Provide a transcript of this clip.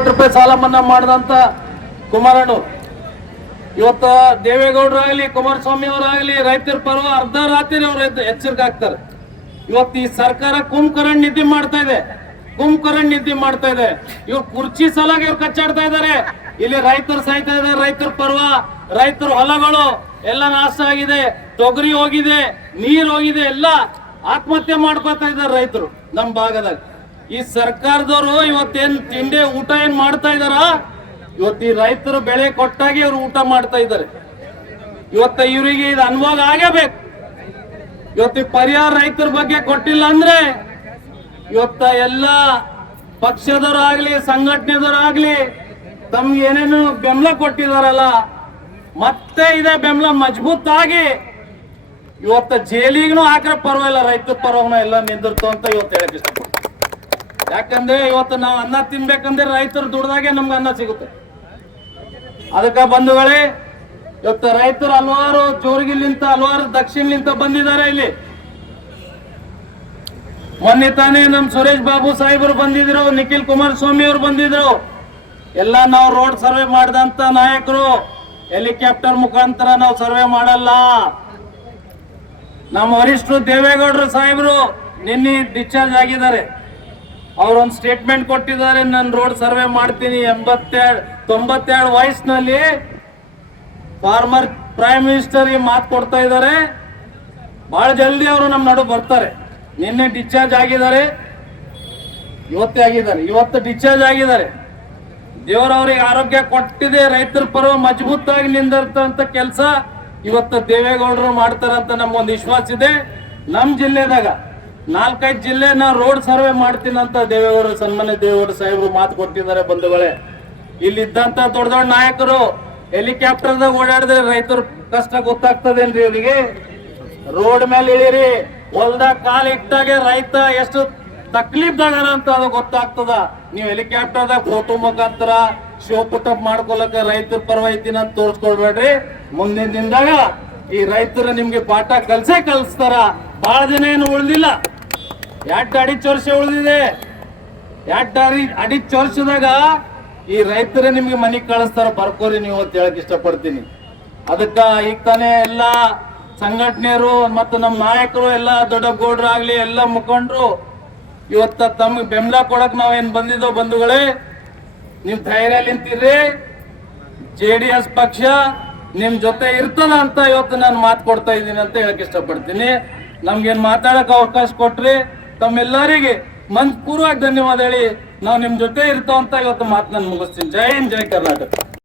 ರೂಪಾಯಿ ಸಾಲ ಮನ್ನಾ ಮಾಡಿದಂತ ಕುಮಾರಣ್ಣ. ಇವತ್ತ ದೇವೇಗೌಡರಾಗಲಿ ಕುಮಾರಸ್ವಾಮಿ ಅವರಾಗಲಿ ರೈತರ ಪರ್ವ ಅರ್ಧ ರಾತ್ರಿ ಅವರು ಎಚ್ಚರಿಕೆ ಆಗ್ತಾರೆ. ಇವತ್ತು ಈ ಸರ್ಕಾರ ಕುಂಭಕರಣ್ ನಿದ್ದೆ ಮಾಡ್ತಾ ಇದೆ. ಕುಂಭಕರಣ್ ನಿದ್ದೆ ಮಾಡ್ತಾ ಇದೆ. ಇವ್ರು ಕುರ್ಚಿ ಸಲಾಗಿ ಇವ್ರು ಕಚ್ಚಾಡ್ತಾ ಇದ್ದಾರೆ. ಇಲ್ಲಿ ರೈತರು ಸಾಯ್ತಾ ಇದ್ದಾರೆ, ರೈತರ ಪರ್ವ, ರೈತರ ಹೊಲಗಳು, ಎಲ್ಲ ನಾಶ ಆಗಿದೆ. ತೊಗರಿ ಹೋಗಿದೆ, ನೀರು ಹೋಗಿದೆ, ಎಲ್ಲ ಆತ್ಮಹತ್ಯೆ ಮಾಡ್ಕೊತಾ ಇದ್ದಾರೆ ರೈತರು ನಮ್ಮ ಭಾಗದಾಗ. ಈ ಸರ್ಕಾರದವರು ಇವತ್ತೇನ್ ತಿಂಡಿ ಊಟ ಏನ್ ಮಾಡ್ತಾ ಇದಾರ? ಇವತ್ತು ಈ ರೈತರು ಬೆಳೆ ಕೊಟ್ಟಾಗಿ ಇವ್ರು ಊಟ ಮಾಡ್ತಾ ಇದ್ದಾರೆ. ಇವತ್ತ ಇವರಿಗೆ ಇದು ಅನುಭವ ಆಗಬೇಕು ಇವತ್ತು ಪರಿಹಾರ ರೈತರ ಬಗ್ಗೆ ಕೊಟ್ಟಿಲ್ಲ ಅಂದ್ರೆ ಇವತ್ತ ಎಲ್ಲ ಪಕ್ಷದವರಾಗ್ಲಿ, ಸಂಘಟನೆದವರಾಗ್ಲಿ ತಮ್ಗೆ ಏನೇನು ಬೆಂಬಲ ಕೊಟ್ಟಿದಾರಲ್ಲ, ಮತ್ತೆ ಇದೇ ಬೆಂಬಲ ಮಜಬೂತ್ ಆಗಿ ಇವತ್ತ ಜೈಲಿಗೂ ಹಾಕ್ರೆ ಪರವಾಗಿಲ್ಲ, ರೈತರ ಪರವನ ಎಲ್ಲ ನಿಂದಿರ್ತು ಅಂತ ಇವತ್ತು ಹೇಳಕ್ ಇಷ್ಟಪಡ್ತೀನಿ. ಯಾಕಂದ್ರೆ ಇವತ್ತು ನಾವು ಅನ್ನ ತಿನ್ಬೇಕಂದ್ರೆ ರೈತರು ದುಡ್ದಾಗೆ ನಮ್ಗೆ ಅನ್ನ ಸಿಗುತ್ತೆ. ಅದಕ್ಕೆ ಬಂಧುಗಳೇ, ಇವತ್ತು ರೈತರು ಹಲವಾರು ಜೋರಿಗಿಲಿಂತ ಹಲವಾರು ದಕ್ಷಿಣಲಿಂತ ಬಂದಿದ್ದಾರೆ ಇಲ್ಲಿ. ಮೊನ್ನೆ ತಾನೇ ನಮ್ ಸುರೇಶ್ ಬಾಬು ಸಾಹೇಬರು ಬಂದಿದ್ರು, ನಿಖಿಲ್ ಕುಮಾರಸ್ವಾಮಿ ಅವರು ಬಂದಿದ್ರು. ಎಲ್ಲ ನಾವು ರೋಡ್ ಸರ್ವೆ ಮಾಡಿದಂತ ನಾಯಕರು, ಹೆಲಿಕಾಪ್ಟರ್ ಮುಖಾಂತರ ನಾವು ಸರ್ವೆ ಮಾಡಲ್ಲ. ನಮ್ಮ ವರಿಷ್ಠರು ದೇವೇಗೌಡರು ಸಾಹೇಬರು ನಿನ್ನೆ ಡಿಸ್ಚಾರ್ಜ್ ಆಗಿದ್ದಾರೆ. ಅವ್ರೊಂದು ಸ್ಟೇಟ್ಮೆಂಟ್ ಕೊಟ್ಟಿದ್ದಾರೆ, ನಾನು ರೋಡ್ ಸರ್ವೆ ಮಾಡ್ತೀನಿ ಎಂಬತ್ತೆರಡು ತೊಂಬತ್ತೆರಡು ವಯಸ್ಸಿನಲ್ಲಿ ಫಾರ್ಮರ್ ಪ್ರೈಮ್ ಮಿನಿಸ್ಟರ್ ಮಾತು ಕೊಡ್ತಾ ಇದ್ದಾರೆ. ಬಹಳ ಜಲ್ದಿ ಅವರು ನಮ್ಮ ನಡು ಬರ್ತಾರೆ. ನಿನ್ನೆ ಡಿಸ್ಚಾರ್ಜ್ ಆಗಿದ್ದಾರೆ. ಇವತ್ತೇ ಆಗಿದ್ದಾರೆ. ಇವತ್ತು ಡಿಸ್ಚಾರ್ಜ್ ಆಗಿದ್ದಾರೆ. ದೇವರವ್ರಿಗೆ ಆರೋಗ್ಯ ಕೊಟ್ಟಿದೆ, ರೈತರ ಪರವ ಮಜಬೂತಾಗಿ ನಿಂದಿರ್ತಂತ ಕೆಲಸ ಇವತ್ತು ದೇವೇಗೌಡರು ಮಾಡ್ತಾರಂತ ನಮ್ಗೊಂದು ವಿಶ್ವಾಸ ಇದೆ. ನಮ್ಮ ಜಿಲ್ಲೆದಾಗ ನಾಲ್ಕೈದು ಜಿಲ್ಲೆ ನಾ ರೋಡ್ ಸರ್ವೆ ಮಾಡ್ತೀನಂತ ದೇವೇಗೌಡರು ಸನ್ಮಾನ್ಯ ದೇವೇಗೌಡ ಸಾಹೇಬರು ಮಾತು ಕೊಟ್ಟಿದ್ದಾರೆ ಬಂಧುಗಳೇ. ಇಲ್ಲಿದ್ದಂತ ದೊಡ್ಡ ದೊಡ್ಡ ನಾಯಕರು, ಹೆಲಿಕಾಪ್ಟರ್ದಾಗ ಓಡಾಡಿದ್ರೆ ರೈತರ ಕಷ್ಟ ಗೊತ್ತಾಗ್ತದೇನ್ರಿ ಇವರಿಗೆ ರೋಡ್ ಮೇಲೆ ಇಳಿರಿ ಹೊಲ್ದಾಗ ಕಾಲ್ ಇಟ್ಟಾಗೆ ರೈತ ಎಷ್ಟು ತಕ್ಲೀಫ್ದಾಗ ಅಂತ ಅದು ಗೊತ್ತಾಗ್ತದ. ನೀವು ಹೆಲಿಕಾಪ್ಟರ್ದಾಗ ಫೋಟೋ ಮುಖಾಂತರ ಶೋ ಪುಟಪ್ ಮಾಡ್ಕೊಳಕ ರೈತರ ಪರವಾಗಿ ಅಂತ ತೋರ್ಸ್ಕೊಳ್ಬೇಡ್ರಿ. ಮುಂದಿನ ದಿನದಾಗ ಈ ರೈತರು ನಿಮ್ಗೆ ಪಾಠ ಕಲ್ಸೇ ಕಲಿಸ್ತಾರ. ಬಹಳ ದಿನ ಏನು ಉಳ್ದಿಲ್ಲ. ಎರಡು ಅಡಿಚ್ ವರ್ಷ ಉಳಿದಿದೆ. ಎರಡು ಅಡಿ ಚೋರ್ಸಿದಾಗ ಈ ರೈತರೇ ನಿಮ್ಗೆ ಮನೆಗೆ ಕಳಿಸ್ತಾರ, ಬರ್ಕೋರಿ ನೀವು ಅಂತ ಹೇಳಕ್ ಇಷ್ಟಪಡ್ತೀನಿ. ಅದಕ್ಕ ಈಗ ತಾನೇ ಎಲ್ಲ ಸಂಘಟನೆಯರು ಮತ್ತು ನಮ್ಮ ನಾಯಕರು, ಎಲ್ಲ ದೊಡ್ಡ ಗೌಡ್ರು ಆಗ್ಲಿ ಎಲ್ಲ ಮುಖಂಡರು, ಇವತ್ತ ತಮ್ಗೆ ಬೆಂಬಲ ಕೊಡಕ್ ನಾವೇನ್ ಬಂದಿದ್ದೋ ಬಂಧುಗಳೇ, ನೀವು ಧೈರ್ಯ ನಿಂತಿರ್ರಿ. ಜೆ ಡಿ ಎಸ್ ಪಕ್ಷ ನಿಮ್ ಜೊತೆ ಇರ್ತದ ಅಂತ ಇವತ್ತು ನಾನು ಮಾತು ಕೊಡ್ತಾ ಇದ್ದೀನಿ ಅಂತ ಹೇಳಕ್ ಇಷ್ಟಪಡ್ತೀನಿ. ನಮ್ಗೇನು ಮಾತಾಡಕ್ ಅವಕಾಶ ಕೊಟ್ರಿ. ತಮ್ಮೆಲ್ಲರಿಗೆ ಮನ್ಪೂರ್ವಕ ಧನ್ಯವಾದ ಹೇಳಿ. ನಾವು ನಿಮ್ ಜೊತೆ ಇರ್ತಾವಂತ ಇವತ್ತು ಮಾತು ನಾನು ಮುಗಿಸ್ತೀನಿ. ಜೈ ಹಿಂದ್, ಜೈ ಕರ್ನಾಟಕ.